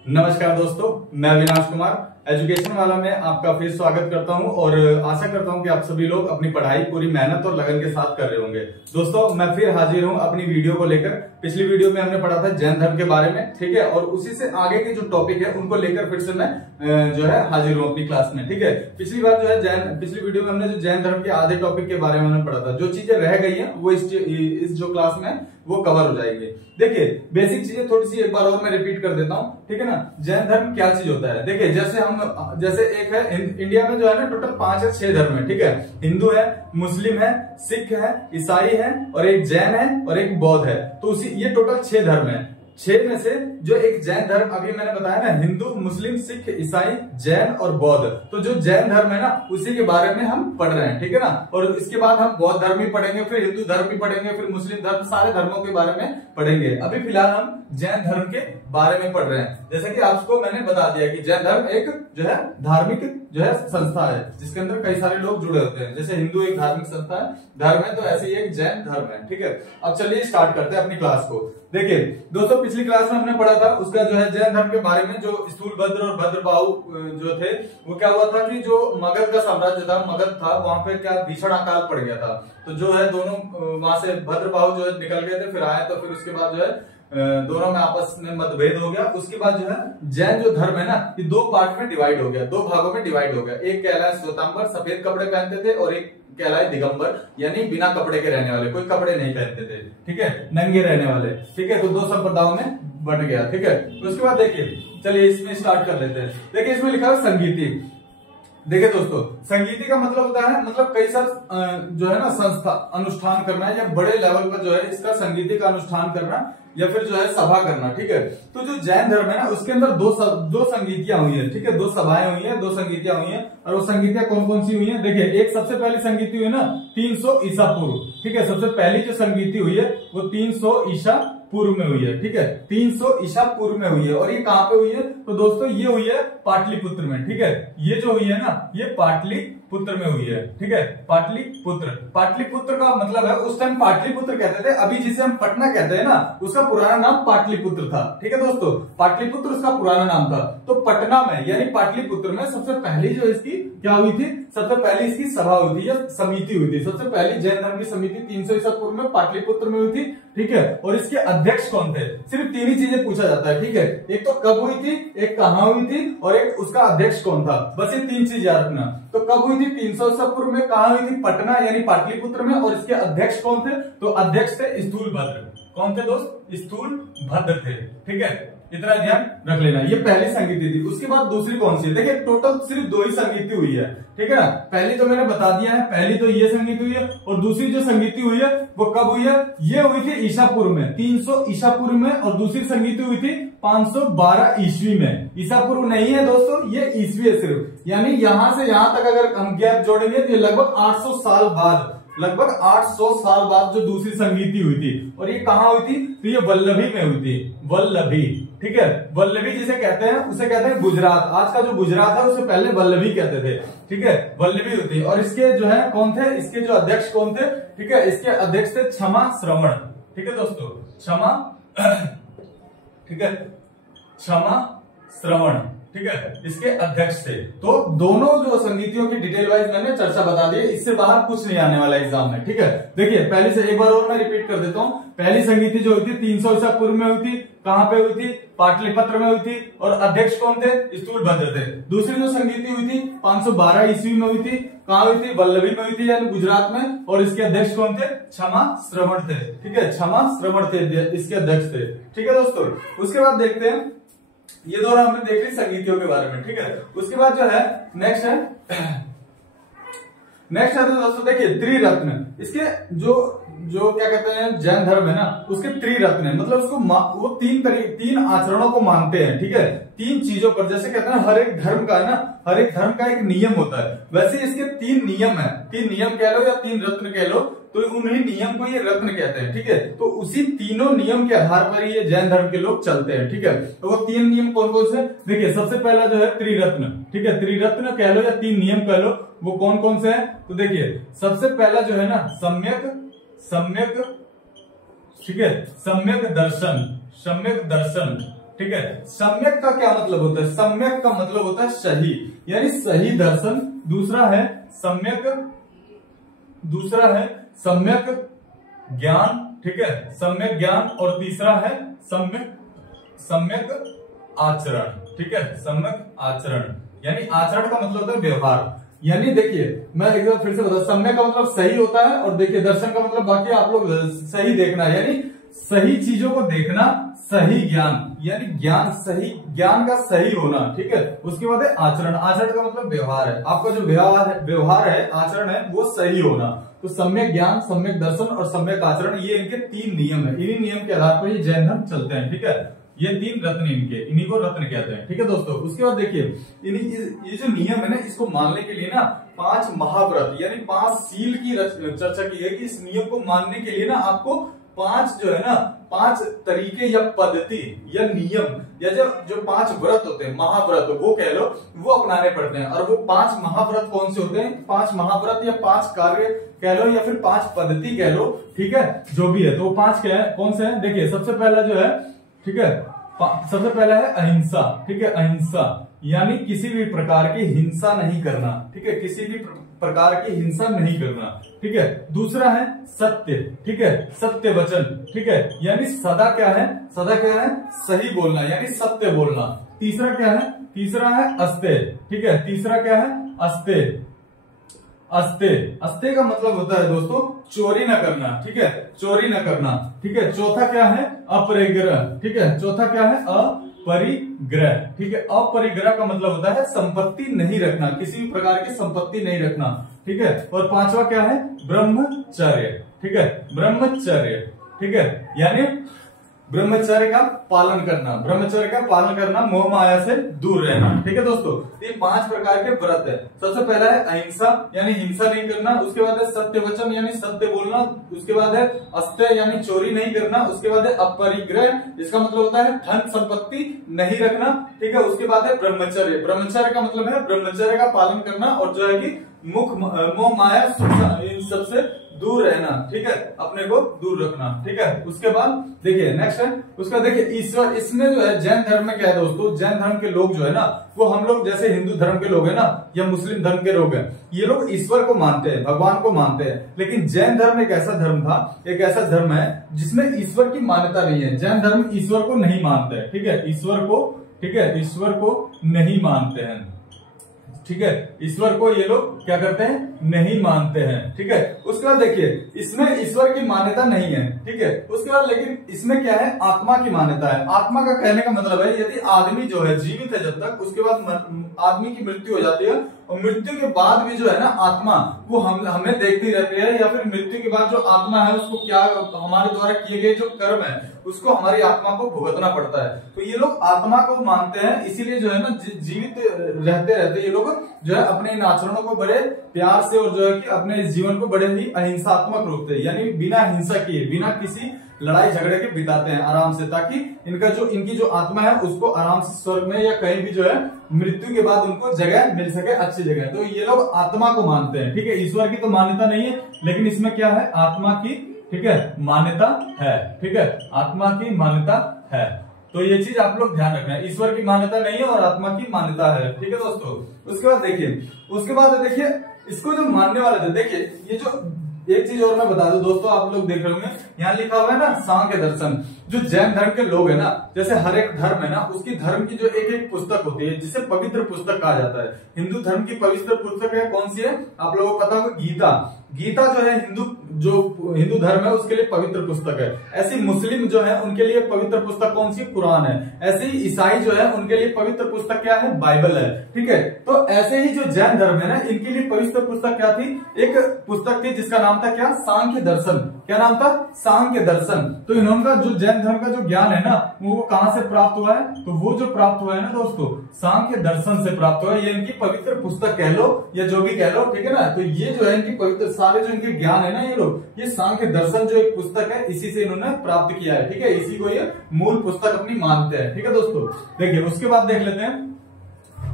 नमस्कार दोस्तों, मैं अविनाश कुमार एजुकेशन वाला में आपका फिर स्वागत करता हूं और आशा करता हूं कि आप सभी लोग अपनी पढ़ाई पूरी मेहनत और लगन के साथ कर रहे होंगे। दोस्तों, मैं फिर हाजिर हूं अपनी वीडियो को लेकर। पिछली वीडियो में हमने पढ़ा था जैन धर्म के बारे में, ठीक है, और उसी से आगे के जो टॉपिक है उनको लेकर फिर से मैं जो है हाजिर हूं अपनी क्लास में, ठीक है। पिछली बार जो है पिछली वीडियो में हमने जो जैन धर्म के आधे टॉपिक के बारे में पढ़ा था। जो चीजें रह गई है वो इस जो क्लास में वो कवर हो जाएंगे। देखिए, बेसिक चीजें थोड़ी सी एक बार और मैं रिपीट कर देता हूं, ठीक है ना। जैन धर्म क्या चीज होता है? देखिए, जैसे एक है इंडिया में जो है ना टोटल 5 या 6 धर्म है, ठीक है। हिंदू है, मुस्लिम है, सिख है, ईसाई है और एक जैन है और एक बौद्ध है। तो ये टोटल 6 धर्म है। 6 में से जो एक जैन धर्म अभी मैंने बताया ना, हिंदू, मुस्लिम, सिख, ईसाई, जैन और बौद्ध, तो जो जैन धर्म है ना उसी के बारे में हम पढ़ रहे हैं, ठीक है ना। और इसके बाद हम बौद्ध धर्म भी पढ़ेंगे, फिर हिंदू धर्म भी पढ़ेंगे, फिर मुस्लिम धर्म, सारे धर्मों के बारे में पढ़ेंगे। अभी फिलहाल हम जैन धर्म के बारे में पढ़ रहे हैं। जैसे कि आपको मैंने बता दिया कि जैन धर्म एक जो है धार्मिक जो है संस्था है जिसके अंदर कई सारे लोग जुड़े होते हैं। जैसे हिंदू एक धार्मिक संस्था है, धर्म है, तो ऐसे ही एक जैन धर्म है, ठीक है। अब चलिए स्टार्ट करते हैं अपनी क्लास को। देखिए दोस्तों, पिछली क्लास में हमने पढ़ा था उसका जो है जैन धर्म के बारे में। जो स्थूलभद्र और भद्रबाहु जो थे, वो क्या हुआ था कि जो मगध का साम्राज्य था, मगध था, वहां पे क्या भीषण अकाल पड़ गया था। तो जो है दोनों वहां से भद्रबाहु जो है निकल गए थे, फिर आए, तो फिर उसके बाद जो है दोनों में आपस में मतभेद हो गया। उसके बाद जो है जैन जो धर्म है ना, ये 2 पार्ट में डिवाइड हो गया, 2 भागों में डिवाइड हो गया। एक कहलाए श्वेतांबर, सफेद कपड़े पहनते थे, और एक कहलाए दिगंबर, यानी बिना कपड़े के रहने वाले, कोई कपड़े नहीं पहनते थे, ठीक है, नंगे रहने वाले, ठीक है। तो 2 संप्रदायों में बट गया, ठीक है। उसके बाद देखिए, चलिए इसमें स्टार्ट कर लेते हैं। देखिए, इसमें लिखा है संगीति। देखिए दोस्तों, संगीति का मतलब होता है, मतलब कई सारे जो है ना संस्था अनुष्ठान करना है, या बड़े लेवल पर जो है इसका संगीति का अनुष्ठान करना, या फिर जो है सभा करना, ठीक है। तो जो जैन धर्म है ना उसके अंदर दो संगीतियां हुई है, ठीक है, 2 सभाएं हुई है, 2 संगीतियां हुई है। और वो संगीतियां कौन कौन सी हुई है? देखिए, एक सबसे पहली संगीति हुई ना 300 ईसा पूर्व, ठीक है। सबसे पहली जो संगीति हुई है वो 300 ईसा पूर्व में हुई है, ठीक है, 300 ईसा पूर्व में हुई है। और ये कहां पे हुई है? तो दोस्तों ये हुई है पाटलिपुत्र में, ठीक है। ये जो हुई है ना, ये पाटलिपुत्र में हुई है, ठीक है, पाटलिपुत्र का मतलब है, उस टाइम पाटलिपुत्र कहते थे, अभी जिसे हम पटना कहते हैं ना उसका पुराना नाम पाटलिपुत्र था, ठीक है दोस्तों। पाटलिपुत्र उसका पुराना नाम था। तो पटना में यानी पाटलिपुत्र में सबसे पहली जो इसकी क्या हुई थी? सबसे पहली इसकी सभा हुई थी या समिति हुई थी। सबसे पहली जैन धर्म की समिति 300 ईसा पूर्व में पाटलिपुत्र में हुई थी, ठीक है। और इसके अध्यक्ष कौन थे? सिर्फ 3 ही चीजें पूछा जाता है, ठीक है। एक तो कब हुई थी, एक कहां हुई थी, और एक उसका अध्यक्ष कौन था। बस ये 3 चीज याद रखना। तो कब हुई थी? 300 ईसा पूर्व में। कहां हुई थी? पटना यानी पाटलिपुत्र में। और इसके अध्यक्ष कौन थे? तो अध्यक्ष थे स्थूलभद्र। कौन थे दोस्त? स्थूलभद्र थे, ठीक है। इतना ध्यान रख लेना। ये पहली संगीति थी। उसके बाद दूसरी कौन सी है? देखिए, टोटल सिर्फ 2 ही संगीति हुई है, ठीक है ना। पहली तो मैंने बता दिया है, पहली तो ये संगीति हुई है। और दूसरी जो संगीति हुई है वो कब हुई है? ये हुई थी ईसा पूर्व में, 300 ईसा पूर्व में। और दूसरी संगीति हुई थी 512 ईस्वी में। ईसा पूर्व नहीं है दोस्तों, ये ईस्वी है सिर्फ। यानी यहां से यहां तक अगर हम गैप जोड़ेंगे तो ये लगभग 800 साल बाद, लगभग 800 साल बाद जो दूसरी संगीति हुई थी। और ये कहां हुई थी? तो ये वल्लभी में हुई थी, वल्लभी, ठीक है। वल्लभी जिसे कहते हैं उसे कहते हैं गुजरात। आज का जो गुजरात है उसे पहले वल्लभी कहते थे, ठीक है, वल्लभी हुई थी। और इसके जो है कौन थे? इसके जो अध्यक्ष कौन थे? ठीक है, इसके अध्यक्ष थे क्षमा श्रवण, ठीक है दोस्तों, क्षमा ठीक है, क्षमा श्रवण, ठीक है, इसके अध्यक्ष थे। तो दोनों जो संगीतियों की डिटेल वाइज मैंने चर्चा बता दी। इससे बाहर कुछ नहीं आने वाला एग्जाम में, ठीक है। देखिए, पहले से एक बार और मैं रिपीट कर देता हूं। पहली संगीति जो हुई थी 300 ईसा पूर्व में हुई थी। कहां पे हुई थी? पाटलिपुत्र में हुई थी। और अध्यक्ष कौन थे? स्थूलभद्र थे। दूसरी जो संगीति हुई थी 512 ईस्वी में हुई थी। कहां हुई थी? वल्लभी में हुई थी, यानी गुजरात में। और इसके अध्यक्ष कौन थे? क्षमा श्रवण थे, ठीक है, क्षमा श्रवण थे इसके अध्यक्ष थे, ठीक है दोस्तों। उसके बाद देखते हैं, ये दोनों हमने देख ली संगीतियों के बारे में, ठीक है। उसके बाद जो है नेक्स्ट है तो दोस्तों देखिए त्रिरत्न। इसके जो क्या कहते हैं जैन धर्म है ना, उसके त्रिरत्न है, मतलब उसको वो 3 आचरणों को मानते हैं, ठीक है, 3 चीजों पर। जैसे कहते हैं हर एक धर्म का है ना, हर एक धर्म का एक नियम होता है, वैसे इसके 3 नियम है। 3 नियम कह लो या 3 रत्न कह लो, तो उन्हीं नियम को ये रत्न कहते हैं, ठीक है। तो उसी तीनों नियम के आधार पर ये जैन धर्म के लोग चलते हैं, ठीक है। तो वो 3 नियम कौन कौन से? देखिए, सबसे पहला जो है त्रिरत्न, ठीक है, त्रिरत्न कह लो या 3 नियम कह लो, वो कौन कौन से हैं? तो देखिए, सबसे पहला जो है ना सम्यक, ठीक है, सम्यक दर्शन, ठीक है। सम्यक का क्या मतलब होता है? सम्यक का मतलब होता है सही, यानी सही दर्शन। दूसरा है सम्यक ज्ञान, ठीक है, सम्यक ज्ञान। और तीसरा है सम्यक आचरण, ठीक है, सम्यक आचरण। यानी आचरण का मतलब होता है व्यवहार। यानी देखिए मैं एक बार फिर से बता, सम्यक का मतलब सही होता है, और देखिए दर्शन का मतलब बाकी आप लोग सही देखना, यानी सही चीजों को देखना, सही ज्ञान, यानी ज्ञान का सही होना, ठीक है। उसके बाद है आचरण। आचरण का मतलब व्यवहार है, आपका जो व्यवहार है, आचरण है, वो सही होना। तो सम्यक ज्ञान, सम्यक दर्शन और सम्यक आचरण, ये इनके 3 नियम है। इन्हीं नियम के आधार पर ये जैन धर्म चलते हैं, ठीक है। ये 3 रत्न इनके, इन्हीं को रत्न कहते हैं, ठीक है दोस्तों। उसके बाद देखिए ये जो नियम है ना, इसको मानने के लिए ना 5 महाव्रत यानी 5 सील की चर्चा की है कि इस नियम को मानने के लिए ना आपको 5 जो है ना 5 तरीके या पद्धति या नियम या जो 5 व्रत होते हैं, महाव्रत वो कह लो, वो अपनाने पड़ते हैं। और वो 5 महाव्रत कौन से होते हैं? 5 महाव्रत या 5 कार्य कह लो या फिर 5 पद्धति कह लो, ठीक है, जो भी है। तो 5 क्या है, कौन से हैं? देखिए सबसे पहला जो है, ठीक है, सबसे पहला है अहिंसा, ठीक है, अहिंसा यानी किसी भी प्रकार की हिंसा नहीं करना, ठीक है, किसी भी प्रकार की हिंसा नहीं करना, ठीक है। दूसरा है सत्य, ठीक है, सत्य वचन, ठीक है, यानी सदा क्या है, सही बोलना, यानी सत्य बोलना। तीसरा क्या है? तीसरा है अस्तेय, ठीक है, तीसरा क्या है? अस्तेय का मतलब होता है दोस्तों चोरी न करना, ठीक है, चोरी न करना, ठीक है। चौथा क्या है? अपरिग्रह, ठीक है, चौथा क्या है? अपरिग्रह, ठीक है। अपरिग्रह का मतलब होता है संपत्ति नहीं रखना, किसी भी प्रकार की संपत्ति नहीं रखना, ठीक है। और 5वां क्या है? ब्रह्मचर्य, ठीक है, ब्रह्मचर्य, ठीक है, यानी ब्रह्मचर्य का पालन करना, मोह माया से दूर रहना, ठीक है दोस्तों। ये 5 प्रकार के व्रत है। सबसे पहला है अहिंसा यानी हिंसा नहीं करना, उसके बाद है सत्य वचन यानी सत्य बोलना, उसके बाद है अस्तेय यानी चोरी नहीं करना, उसके बाद है अपरिग्रह, इसका मतलब होता है धन संपत्ति नहीं रखना, ठीक है। उसके बाद है ब्रह्मचर्य का मतलब है ब्रह्मचर्य का पालन करना और जो है कि मोह माया इन सबसे दूर रहना, ठीक है, अपने को दूर रखना, ठीक है। उसके बाद देखिए नेक्स्ट है उसका, देखिए ईश्वर। इसमें जो है जैन धर्म में क्या है दोस्तों, जैन धर्म के लोग जो है ना, वो हम लोग जैसे हिंदू धर्म के लोग है ना या मुस्लिम धर्म के लोग हैं, ये लोग ईश्वर को मानते हैं, भगवान को मानते हैं। लेकिन जैन धर्म एक ऐसा धर्म था, एक ऐसा धर्म है जिसमें ईश्वर की मान्यता नहीं है। जैन धर्म ईश्वर को नहीं मानते हैं, ठीक है, ईश्वर को नहीं मानते हैं, ठीक है। ईश्वर को ये लोग क्या करते हैं? नहीं मानते हैं, ठीक है। उसके बाद देखिए इसमें ईश्वर की मान्यता नहीं है, ठीक है। उसके बाद लेकिन इसमें क्या है? आत्मा की मान्यता है। आत्मा का कहने का मतलब है यदि आदमी जो है जीवित है जब तक, उसके बाद आदमी की मृत्यु हो जाती है और मृत्यु के बाद भी जो है ना आत्मा वो हमें देखती रहती है, या फिर मृत्यु के बाद जो आत्मा है उसको क्या हमारे द्वारा किए गए जो कर्म है उसको हमारी आत्मा को भुगतना पड़ता है। तो ये लोग आत्मा को मानते हैं, इसीलिए जो है ना जीवित रहते रहते ये लोग जो है अपने इन आचरणों को बड़े प्यार से और जो है कि अपने इस जीवन को बड़े ही अहिंसात्मक रूप से यानी बिना हिंसा किए, बिना किसी लड़ाई झगड़े के बिताते हैं आराम से, ताकि इनकी जो आत्मा है उसको आराम से स्वर्ग में या कहीं भी जो है मृत्यु के बाद उनको जगह मिल सके, अच्छी जगह। तो ये लोग आत्मा को मानते हैं, ठीक है। ईश्वर की तो मान्यता नहीं है, लेकिन इसमें क्या है? आत्मा की, ठीक है, मान्यता है, ठीक है, आत्मा की मान्यता है। तो ये चीज आप लोग ध्यान रखना है, ईश्वर की मान्यता नहीं है और आत्मा की मान्यता है, ठीक है दोस्तों। उसके बाद देखिए इसको जो मानने वाले थे, देखिए ये जो एक चीज और मैं बता दूं दोस्तों, आप लोग देख रहे होंगे यहाँ लिखा हुआ है ना सांख्य दर्शन। जो जैन धर्म के लोग है ना, जैसे हर एक धर्म है ना उसकी धर्म की जो एक एक पुस्तक होती है जिसे पवित्र पुस्तक कहा जाता है। हिंदू धर्म की पवित्र पुस्तक है कौन सी है? आप लोगों को पता होगा, गीता जो है हिंदू धर्म है उसके लिए पवित्र पुस्तक है। ऐसी मुस्लिम जो है उनके लिए पवित्र पुस्तक कौन सी? कुरान है। ऐसे ही ईसाई जो है उनके लिए पवित्र पुस्तक क्या है? बाइबल है, ठीक है। तो ऐसे ही जो जैन धर्म है ना इनके लिए पवित्र पुस्तक क्या थी? एक पुस्तक थी जिसका नाम था क्या? सांख्य दर्शन। क्या नाम था? सांख्य दर्शन। तो इन्होंने जो जैन धर्म का जो ज्ञान है ना वो कहां से प्राप्त हुआ है? तो वो जो प्राप्त हुआ है ना दोस्तों सांख्य दर्शन से प्राप्त हुआ है। ये इनकी पवित्र पुस्तक कह लो या जो भी कह लो, ठीक है ना। तो ये जो है इनकी पवित्र सारे जो इनके ज्ञान है ना ये लोग, ये सांख्य दर्शन जो एक पुस्तक है इसी से इन्होंने प्राप्त किया है, ठीक है। इसी को ये मूल पुस्तक अपनी मानते हैं, ठीक है दोस्तों। देखिए उसके बाद देख लेते हैं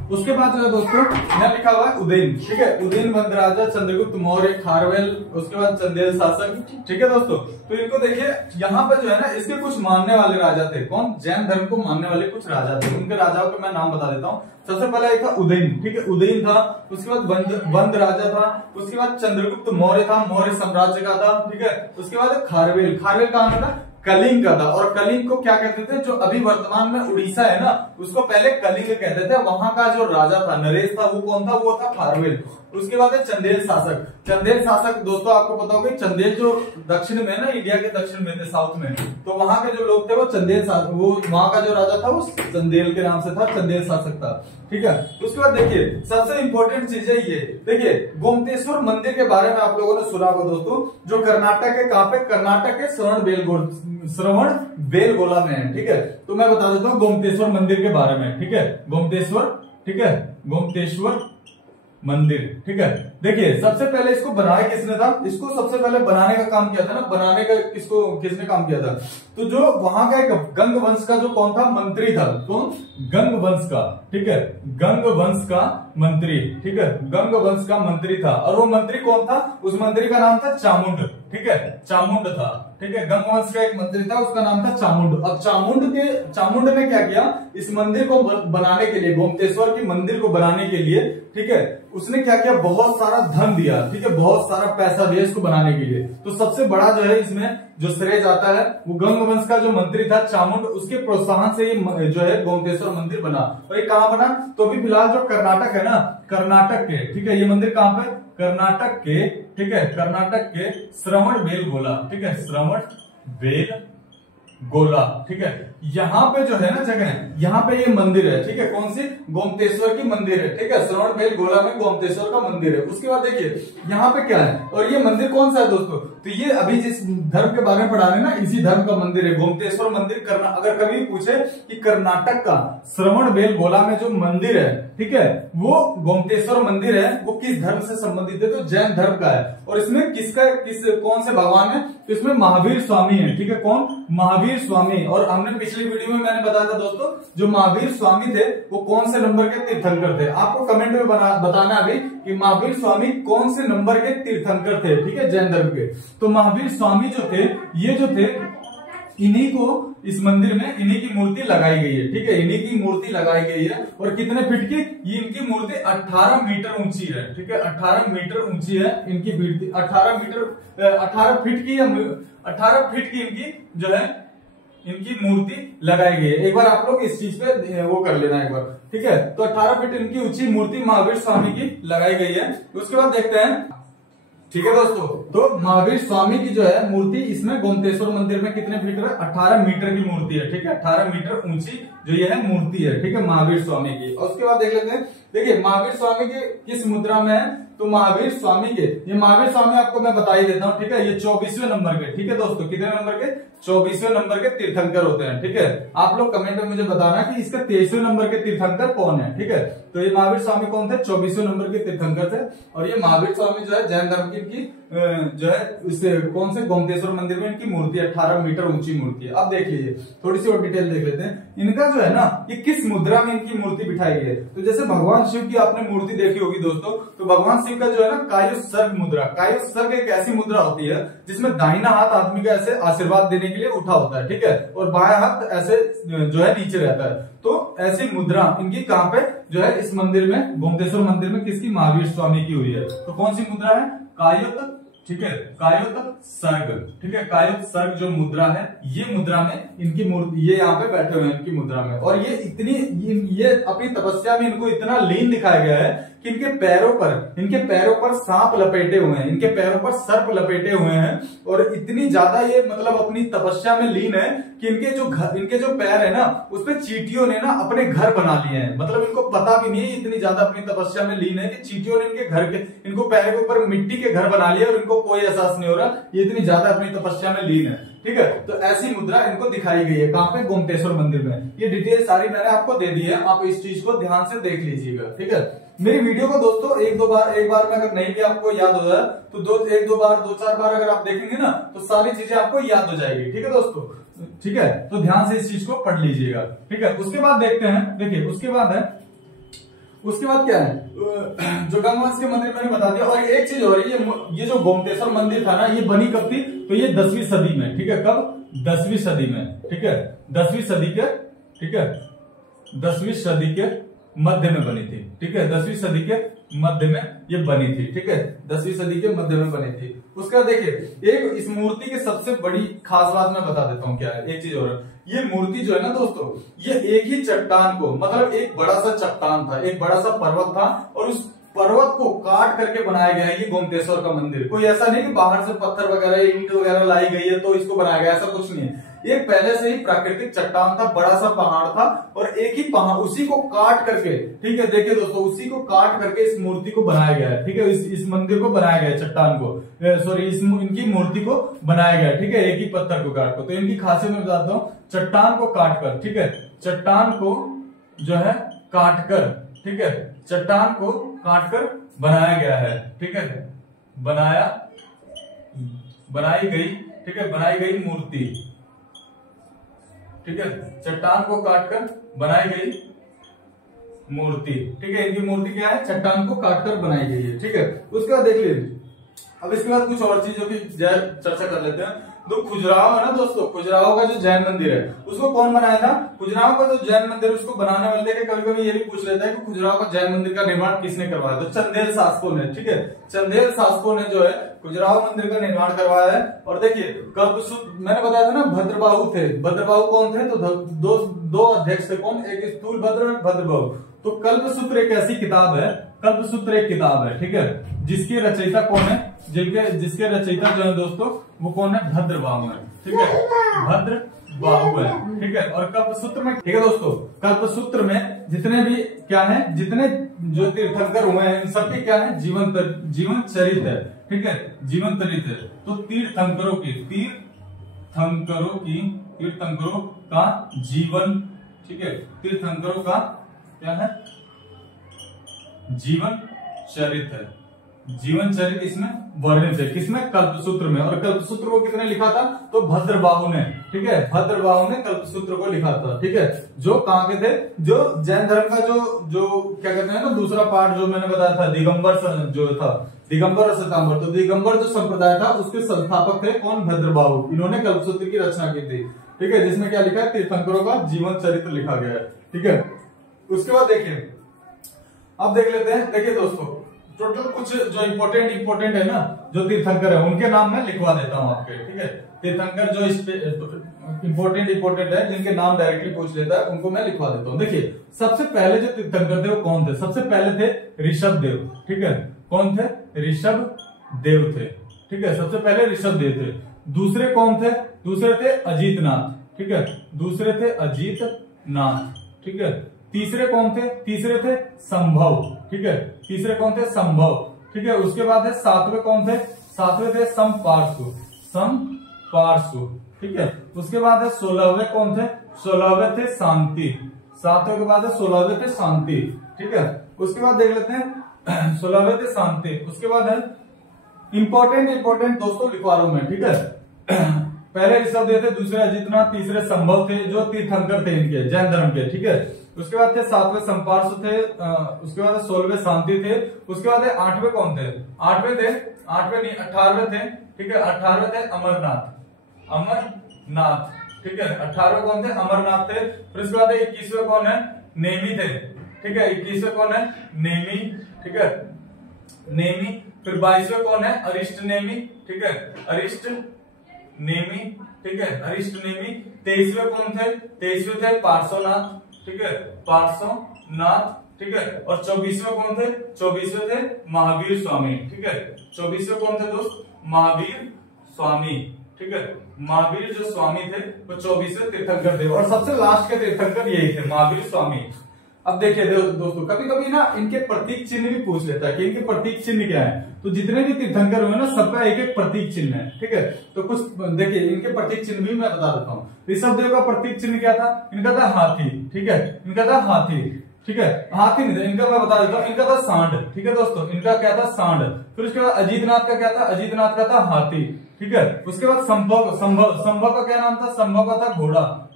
उसके बाद जो है दोस्तों यहाँ लिखा हुआ है उदयन, ठीक है, उदयन वंश राजा चंद्रगुप्त मौर्य खारवेल, उसके बाद चंदेल शासक, ठीक है दोस्तों। तो इनको देखिए यहाँ पर जो है ना इसके कुछ मानने वाले राजा थे, कौन, जैन धर्म को मानने वाले कुछ राजा थे, उनके राजाओं के मैं नाम बता देता हूँ। सबसे पहला एक था उदयन, ठीक है, उदयन था, उसके बाद वंद राजा था, उसके बाद चंद्रगुप्त मौर्य था, मौर्य साम्राज्य का था, ठीक है, उसके बाद खारवेल, खारवेल कहाँ था, कलिंग का था, और कलिंग को क्या कहते थे, जो अभी वर्तमान में उड़ीसा है ना उसको पहले कलिंग कहते थे, वहां का जो राजा था नरेश था वो कौन था, वो था खारवेल। उसके बाद है चंदेल शासक, चंदेल शासक दोस्तों आपको पता होगा चंदेल जो दक्षिण में ना, इंडिया के दक्षिण में थे, साउथ में, तो वहां के जो लोग थे वो चंदेल शासक, वो वहां का जो राजा था वो चंदेल के नाम से था, चंदेल शासक था, ठीक है। उसके बाद देखिए सबसे इंपॉर्टेंट चीज है ये, देखिए गोमतेश्वर मंदिर के बारे में आप लोगों ने सुना होगा दोस्तों, जो कर्नाटक के कहां पे, कर्नाटक के श्रवणबेलगोला में है, ठीक है। तो मैं बता देता हूँ गोमतेश्वर मंदिर के बारे में, ठीक है, गोमतेश्वर, ठीक है, गोमतेश्वर मंदिर, ठीक है। देखिए सबसे पहले इसको बनाया किसने था, इसको सबसे पहले बनाने का काम किया था ना, बनाने का किसने काम किया था, तो जो वहां का एक गंग वंश का जो कौन था, मंत्री था, कौन, गंग वंश का, ठीक है, गंग वंश का मंत्री, ठीक है, गंग वंश का मंत्री था, और वो मंत्री कौन था, उस मंत्री का नाम था चामुंड, ठीक है, चामुंड था, ठीक है, गंग वंश का एक मंत्री था उसका नाम था चामुंड। अब चामुंड ने क्या किया, इस मंदिर को बनाने के लिए, गोमतेश्वर की मंदिर को बनाने के लिए, ठीक है, उसने क्या किया, बहुत सारा धन दिया, ठीक है, बहुत सारा पैसा दिया इसको बनाने के लिए। तो सबसे बड़ा जो है इसमें जो श्रेय जाता है वो गंग वंश का जो मंत्री था चामुंड, उसके प्रोत्साहन से ये जो है गोमतेश्वर मंदिर बना। और ये कहाँ बना, तो अभी फिलहाल जो कर्नाटक है ना, कर्नाटक के, ठीक है, ये मंदिर कहाँ पे, कर्नाटक के, ठीक है, कर्नाटक के श्रवणबेलगोला, ठीक है, श्रवणबेलगोला, ठीक है, यहाँ पे जो है ना जगह, यहाँ पे ये मंदिर है, ठीक है, कौन सी, गोमतेश्वर की मंदिर है, ठीक है, श्रवणबेलगोला में गोमतेश्वर का मंदिर है। उसके बाद देखिए यहाँ पे क्या है, और ये मंदिर कौन सा है दोस्तों, तो ये अभी जिस धर्म के बारे में पढ़ा रहे हैं ना, इसी धर्म का मंदिर है, गोमतेश्वर मंदिर। अगर कभी पूछे कि कर्नाटक का श्रवणबेलगोला में जो मंदिर है, ठीक है, वो गोमतेश्वर मंदिर है, वो किस धर्म से संबंधित है, तो जैन धर्म का है। और इसमें कौन से भगवान है, तो इसमें महावीर स्वामी है, ठीक है, कौन, महावीर स्वामी। और हमने पिछली वीडियो में मैंने बताया था दोस्तों, जो महावीर स्वामी थे वो कौन से नंबर के तीर्थंकर थे, आपको कमेंट में बताना अभी कि महावीर स्वामी कौन से नंबर के तीर्थंकर थे, ठीक है, जैन धर्म के। तो महावीर स्वामी जो थे, ये जो थे, इन्हीं को इस मंदिर में इन्हीं की मूर्ति लगाई गई है, ठीक है, इन्हीं की मूर्ति लगाई गई है। और कितने फीट की, ये इनकी मूर्ति 18 मीटर ऊंची है, ठीक है, 18 मीटर ऊंची है इनकी मूर्ति, 18 फीट की, 18 फीट की इनकी जो है इनकी मूर्ति लगाई गई है। एक बार आप लोग इस चीज पे वो कर लेना एक बार, ठीक है। तो 18 फीट इनकी ऊंची मूर्ति महावीर स्वामी की लगाई गई है। उसके बाद देखते हैं, ठीक है दोस्तों, तो महावीर स्वामी की जो है मूर्ति इसमें गोमतेश्वर मंदिर में कितने फीट है, 18 मीटर की मूर्ति है, ठीक है, 18 मीटर ऊंची जो ये है मूर्ति है, ठीक है, महावीर स्वामी की। और उसके बाद देख लेते हैं, देखिए महावीर स्वामी के किस मुद्रा में है, तो महावीर स्वामी के, ये महावीर स्वामी आपको मैं बता ही देता हूँ, ठीक है, ये 24वें नंबर के, ठीक है दोस्तों, कितने नंबर के, 24वें नंबर के तीर्थंकर होते हैं, ठीक है। आप लोग कमेंट में मुझे बताना कि इसका 23वें नंबर के तीर्थंकर कौन है, ठीक है। तो ये महावीर स्वामी कौन थे, 24वें नंबर के तीर्थंकर थे। और ये महावीर स्वामी जो है जैन धर्म की जो है इससे कौन से गोमतेश्वर मंदिर में इनकी मूर्ति 18 मीटर ऊंची मूर्ति है। अब देख लीजिए थोड़ी सी और डिटेल देख लेते हैं, इनका जो है ना ये किस मुद्रा में इनकी मूर्ति बिठाई गई है। तो जैसे भगवान शिव की आपने मूर्ति देखी होगी दोस्तों, तो भगवान शिव का जो है ना कायोत्सर्ग मुद्रा, कायोत्सर्ग एक ऐसी मुद्रा होती है जिसमें दाहिना हाथ आदमी का ऐसे आशीर्वाद देने के लिए उठा होता है, ठीक है, और बायां हाथ ऐसे जो है नीचे रहता है। तो ऐसी मुद्रा इनकी कहां पे जो है इस मंदिर में, गोमतेश्वर मंदिर में किसकी, महावीर स्वामी की हुई है। तो कौन सी मुद्रा है, कायोत, ठीक है, कायोत्सर्ग, ठीक है, कायोत्सर्ग जो मुद्रा है, ये मुद्रा में इनकी मूर्ति, ये यहाँ पे बैठे हुए हैं इनकी मुद्रा में। और ये इतनी ये अपनी तपस्या में इनको इतना लीन दिखाया गया है कि इनके पैरों पर सांप लपेटे हुए हैं, इनके पैरों पर सर्प लपेटे हुए हैं। और इतनी ज्यादा ये मतलब अपनी तपस्या में लीन है कि इनके जो पैर है ना उस पे चींटियों ने ना अपने घर बना लिए हैं। मतलब इनको पता भी नहीं है, इतनी ज्यादा अपनी तपस्या में लीन है कि चींटियों ने इनको पैर के ऊपर मिट्टी के घर बना लिया और इनको कोई एहसास नहीं हो रहा, ये इतनी ज्यादा अपनी तपस्या में लीन है, ठीक है। तो ऐसी मुद्रा इनको दिखाई गई है, कहां पे, गोमतेश्वर मंदिर में। ये डिटेल सारी मैंने आपको दे दी है, आप इस चीज को ध्यान से देख लीजिएगा, ठीक है। मेरी वीडियो को दोस्तों एक बार में अगर नहीं भी आपको याद हो जाए तो दो चार बार अगर आप देखेंगे ना तो सारी चीजें आपको याद हो जाएगी, ठीक है दोस्तों, ठीक है। तो ध्यान से इस चीज को पढ़ लीजिएगा, ठीक है। उसके बाद देखते हैं, देखिए उसके बाद है उसके बाद क्या है, जो गंगवंश के मंदिर मैंने बता दिया। और एक चीज और ये जो गोमतेश्वर मंदिर था ना, ये बनी कब थी, तो ये 10वीं सदी में, ठीक है, कब, 10वीं सदी में, ठीक है, 10वीं सदी के, ठीक है, 10वीं सदी के मध्य में बनी थी, ठीक है, 10वीं सदी के मध्य में ये बनी थी, ठीक है, 10वीं सदी के मध्य में बनी थी। उसका देखिए एक इस मूर्ति की सबसे बड़ी खास बात मैं बता देता हूँ क्या है, एक चीज और, ये मूर्ति जो है ना दोस्तों, ये एक ही चट्टान को, मतलब एक बड़ा सा चट्टान था, एक बड़ा सा पर्वत था, और उस पर्वत को काट करके बनाया गया है ये गोमतेश्वर का मंदिर। कोई ऐसा नहीं कि बाहर से पत्थर वगैरह ईंट वगैरह लाई गई है तो इसको बनाया गया, ऐसा कुछ नहीं है। ये पहले से ही प्राकृतिक चट्टान था, बड़ा सा पहाड़ था, और एक ही पहाड़, उसी को काट करके, ठीक है, देखिए दोस्तों, उसी को काट करके इस मूर्ति को बनाया गया है, ठीक है, इस मंदिर को बनाया गया है, चट्टान को, सॉरी, इनकी मूर्ति को बनाया गया है, ठीक है, एक ही पत्थर को काट कर। तो इनकी खासियत मैं बताता हूँ, चट्टान को काटकर, ठीक है, चट्टान को जो है काटकर, ठीक है, चट्टान को काटकर बनाया गया है, ठीक है, बनाई गई, ठीक है, बनाई गई मूर्ति, ठीक है, चट्टान को काटकर बनाई गई मूर्ति, ठीक है, इनकी मूर्ति क्या है, चट्टान को काटकर बनाई गई है, ठीक है। उसके बाद देख लीजिए, अब इसके बाद कुछ और चीजों की चर्चा कर लेते हैं। तो खजुराहो है ना दोस्तों, खजुराहो का जो जैन मंदिर है उसको कौन बनाया था, खजुराहो का जो जैन मंदिर उसको बनाने वाले के कभी कभी ये भी पूछ लेता है कि खजुराहो का जैन मंदिर का निर्माण किसने करवाया, तो चंदेल शासकों ने, ठीक है, चंदेल शासकों ने जो है खजुराहो मंदिर का निर्माण करवाया है। और देखिए कल्पसूत्र मैंने बताया था ना, भद्रबाहु थे, भद्रबाहु कौन थे, तो दो अध्यक्ष थे, कौन, एक स्थूलभद्र और भद्रबाहु। तो कल्पसूत्र एक ऐसी किताब है, कल्पसूत्र एक किताब है, ठीक है, जिसकी रचयिता कौन है, जिसके रचयिता जो है दोस्तों वो कौन है, भद्रबाहु है, ठीक है, भद्रबाहु है, ठीक है। और कल्पसूत्र में, ठीक है दोस्तों, कल्पसूत्र में जितने भी क्या है, जितने जो तीर्थंकर हुए हैं इन सबके क्या है, जीवन चरित है, ठीक है, जीवन चरित है। तो तीर्थंकरों का जीवन, ठीक है, तीर्थंकरों का क्या है, जीवन चरित है, जीवन चरित इसमें वर्णित है, किसमें, कल्पसूत्र में। और कल्पसूत्र को किसने लिखा था, तो भद्रबाहु ने, ठीक है, भद्रबाहु ने कल्पसूत्र को लिखा था, ठीक है। जो कहाँ के थे, जो जैन धर्म का जो क्या कहते हैं ना, दूसरा पार्ट जो मैंने बताया था, दिगंबर जो था, दिगंबर और श्वेतांबर, तो दिगंबर जो संप्रदाय था उसके संस्थापक थे कौन, भद्रबाहु। इन्होंने कल्पसूत्र की रचना की थी, ठीक है, जिसमें क्या लिखा है, तीर्थंकरों का जीवन चरित्र लिखा गया है, ठीक है। उसके बाद देखिए, अब देख लेते हैं, देखिए दोस्तों, टोटल कुछ जो इम्पोर्टेंट है ना, जो तीर्थंकर है उनके नाम मैं लिखवा देता हूं आपके, ठीक है, तीर्थंकर जो इम्पोर्टेंट है, जिनके नाम डायरेक्टली पूछ लेता है उनको मैं लिखवा देता हूं। देखिए सबसे पहले जो तीर्थंकर थे वो कौन थे, सबसे पहले थे ऋषभ देव, ठीक है, कौन थे, ऋषभ देव थे, ठीक है, सबसे पहले ऋषभ देव थे। दूसरे कौन थे, दूसरे थे अजीतनाथ, ठीक है, दूसरे थे अजीतनाथ, ठीक है। तीसरे कौन थे, तीसरे थे संभव, ठीक है, तीसरे कौन थे, संभव, ठीक है। उसके बाद है सातवें कौन थे, सातवें थे समपार्श्व, ठीक है। उसके बाद है 16वें कौन थे, 16वें थे शांति, सातवें के बाद है 16वें थे शांति, ठीक है। उसके बाद देख लेते हैं 16वें थे शांति। उसके बाद है इंपॉर्टेंट दोस्तों लिखवा रहा हूं मैं, ठीक है। पहले ऋषभ देव थे, दूसरे अजितनाथ, तीसरे संभव थे, जो तीर्थंकर थे इनके जैन धर्म के, ठीक है। उसके बाद थे सातवें संपार्श्व थे, उसके बाद 16वें शांति थे। उसके बाद 8वें कौन थे, 8वें थे, 8वें नहीं 18वें थे, ठीक है, 18वें थे अमरनाथ, ठीक है, 18वें कौन थे, अमरनाथ थे। फिर उसके बाद 21वें कौन है, नेमी थे, ठीक है, 21वें कौन है, नेमी, ठीक है, नेमी। फिर 22वें कौन है, अरिष्ट नेमी, ठीक है, अरिष्ट नेमी, ठीक है, अरिष्ट नेमी। 23वें कौन थे, 23वें थे पार्श्वनाथ, ठीक है, पार्श्वनाथ, ठीक है। और 24वें कौन थे, 24वें थे महावीर स्वामी, ठीक है, 24वें कौन थे दोस्त, महावीर स्वामी, ठीक है, महावीर जो स्वामी थे वो 24वें तीर्थंकर थे। और सबसे लास्ट के तीर्थंकर यही थे, महावीर स्वामी। अब देखिए दोस्तों, कभी कभी ना इनके प्रतीक चिन्ह भी पूछ लेता है कि इनके प्रतीक चिन्ह क्या है। तो जितने भी तीर्थंकर हुए ना सबका एक एक प्रतीक चिन्ह है, ठीक है। तो कुछ देखिए इनके प्रतीक चिन्ह भी मैं बता देता हूँ। ऋषभ देव का प्रतीक चिन्ह क्या था, इनका था हाथी, ठीक है, इनका था हाथी, ठीक है, हाथी नहीं था इनका, मैं बता देता हूँ, इनका था सांड, ठीक है दोस्तों, इनका क्या था, सांड। फिर उसके बाद अजीतनाथ का क्या था, अजीतनाथ का था हाथी, ठीक है। उसके बाद संभव का क्या नाम था, संभव का था घोड़ा,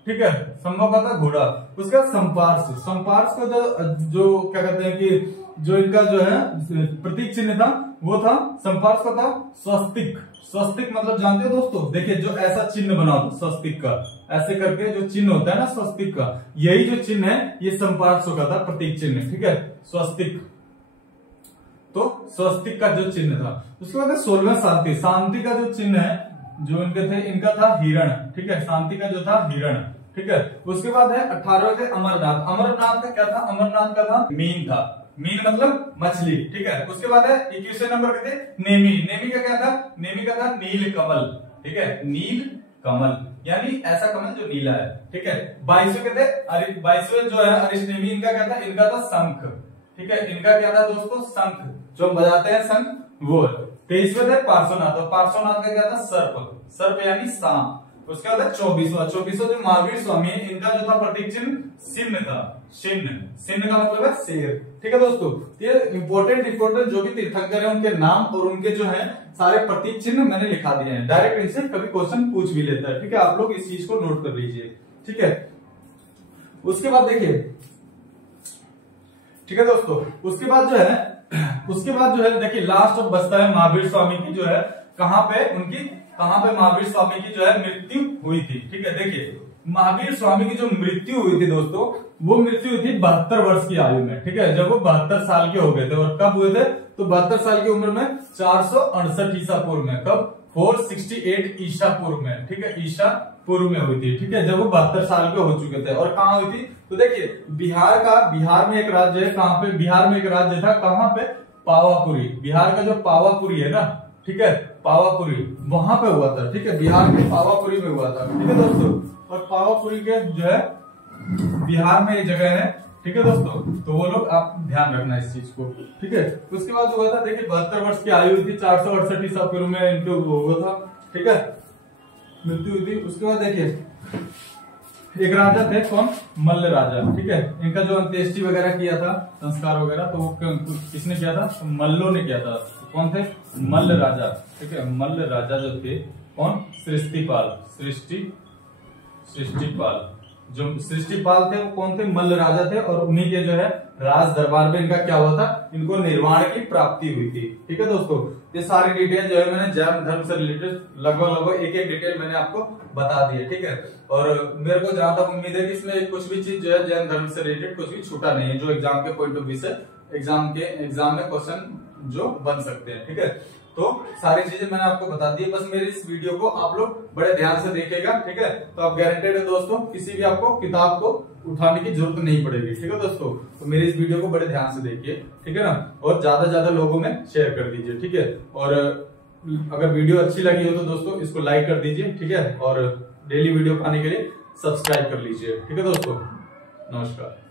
ठीक है, संभव का था घोड़ा। उसके बाद संपार्श्व, संपार्श्व का जो क्या कहते हैं कि जो इनका जो है प्रतीक चिन्ह था वो था, संपार्श्व का था स्वस्तिक। स्वस्तिक मतलब जानते हो दोस्तों, देखिए जो ऐसा चिन्ह बना होता स्वस्तिक का, ऐसे करके जो चिन्ह होता है ना स्वस्तिक का, यही जो चिन्ह है ये संपार्श्व का था प्रतीक चिन्ह, ठीक है, स्वस्तिक। तो स्वस्तिक का जो चिन्ह था। उसके बाद 16वां शांति, शांति का जो चिन्ह है जो इनके थे, इनका था हिरण, ठीक है, शांति का जो था हिरण, ठीक है। उसके बाद है 18वें थे अमरनाथ। अमरनाथ का क्या था, अमरनाथ का था मीन था, मीन मतलब मछली, ठीक है। उसके बाद है 21वें नंबर पे थे नेमी। नेमी का क्या था, नेमी का था नील कमल, ठीक है, नील कमल यानी ऐसा कमल जो नीला है, ठीक है। 22वें के थे 22वें जो है अरिष्टनेमी, इनका क्या था, इनका था शंख, ठीक है, इनका क्या था दोस्तों, शंख जो हम बजाते हैं शंख वो। 23वें थे पार्श्वनाथ, और पार्श्वनाथ का क्या था, सर्प, सर्प यानी सांप। उसके बाद 24वां जो महावीर स्वामी है, इनका जो था प्रतीक चिन्ह सिंह था, सिंह, सिंह का मतलब है शेर, ठीक है दोस्तों। ये इंपोर्टेंट जो भी तीर्थंकर है उनके नाम और उनके जो है सारे प्रतीक चिन्ह मैंने लिखा दिए हैं, डायरेक्ट इनसे कभी क्वेश्चन पूछ भी लेता है, ठीक है, आप लोग इस चीज को नोट कर लीजिए, ठीक है। उसके बाद देखिए, ठीक है दोस्तों, उसके बाद जो है देखिए लास्ट ऑफ बचता है महावीर स्वामी की जो है कहां पे महावीर स्वामी की जो है मृत्यु हुई थी, ठीक है। देखिए महावीर स्वामी की जो मृत्यु हुई थी दोस्तों, वो मृत्यु हुई थी 72 वर्ष की आयु में, ठीक है, जब वो 72 साल के हो गए थे। और कब हुए थे, तो 72 साल की उम्र में 468 ईसा पूर्व में, कब 468 ईसा पूर्व में, ठीक है, ईसा पूर्व में हुई थी, ठीक है, जब वो 72 साल के हो चुके थे। और कहाँ हुई थी, तो देखिए बिहार में एक राज्य है, कहाँ पे, बिहार में एक राज्य था, कहाँ पे, पावापुरी, बिहार का जो पावापुरी है ना, ठीक है, पावापुरी वहां पे हुआ था, ठीक है, बिहार के पावापुरी में हुआ था, ठीक है दोस्तों। और पावापुरी के जो है बिहार में ये जगह है, ठीक है दोस्तों, तो वो लोग आप ध्यान रखना इस चीज को, ठीक है। उसके बाद हुआ था, देखिए 72 वर्ष की आयु थी, 468 ईसा पूर्व में इनको हुआ था, ठीक है, मृत्यु हुई थी। उसके बाद देखिए एक राजा थे, कौन, मल्ल राजा, ठीक है, इनका जो अंत्येष्टि वगैरह किया था, संस्कार वगैरह, तो वो किसने किया था, तो मल्लों ने किया था। कौन थे, मल्ल राजा, ठीक है, मल्ल राजा जो थे, कौन, सृष्टिपाल, सृष्टिपाल जो सृष्टिपाल थे वो कौन थे, मल्ल राजा थे। और उन्हीं के जो है राज दरबार में इनका क्या हुआ था, इनको निर्वाण की प्राप्ति हुई थी, ठीक है दोस्तों। ये सारी डिटेल जो है मैंने जैन धर्म से रिलेटेड लगभग एक डिटेल मैंने आपको बता दी है, ठीक है। और मेरे को जहां तक उम्मीद है कि इसमें कुछ भी चीज जो है जैन धर्म से रिलेटेड कुछ भी छूटा नहीं है, जो एग्जाम के पॉइंट ऑफ व्यू से एग्जाम में क्वेश्चन जो बन सकते हैं, ठीक है। तो सारी चीजें मैंने आपको बता दी, बस मेरी इस वीडियो को आप लोग बड़े ध्यान से देखेगा, ठीक है, तो आप गारंटेड है दोस्तों, किसी भी आपको किताब को उठाने की जरूरत नहीं पड़ेगी, ठीक है दोस्तों। तो मेरी इस वीडियो को बड़े ध्यान से देखिए, ठीक है ना, और ज्यादा लोगों में शेयर कर दीजिए, ठीक है। और अगर वीडियो अच्छी लगी हो तो दोस्तों इसको लाइक कर दीजिए, ठीक है, और डेली वीडियो पाने के लिए सब्सक्राइब कर लीजिए, ठीक है दोस्तों। नमस्कार।